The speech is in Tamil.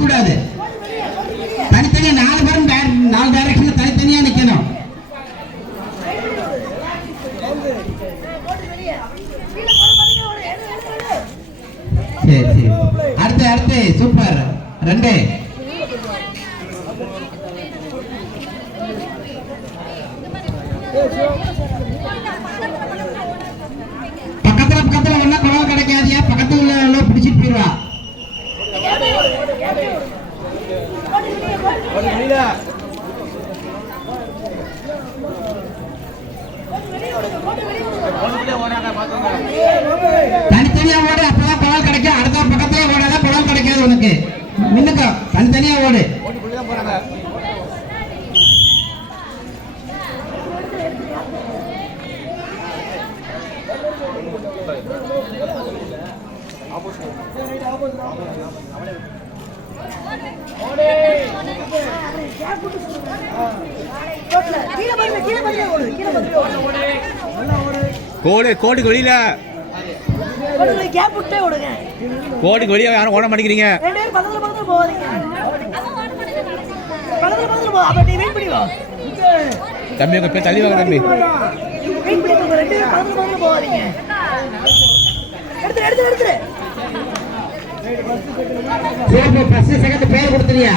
கூடாது. தனித்தனியா 4 பேரும் 4 டைரக்ஷன்ல தனித்தனியா நிக்கணும். சரி சரி. அடுத்து சூப்பர் 2. பக்கத்துல ஒன்னா குளம் கிடைக்காதியா, பக்கத்துல உள்ள பிடிச்சிட்டு போயிடுவா. தனித்தனியா ஓடு, அப்பதான் குளம் கிடைக்கும். அடுத்த பக்கத்துல ஓடாத குளம் கிடைக்காது உனக்கு. மின்னுக்க தனித்தனியா ஓடு. கோடி வெளியில கோடிக்கு வெளியே யாரும் ஓட மாட்டேங்கிறீங்க. தம்பி உங்க பேர் தள்ளி வாங்க தம்பி. பேர் கொடுத்துறியா?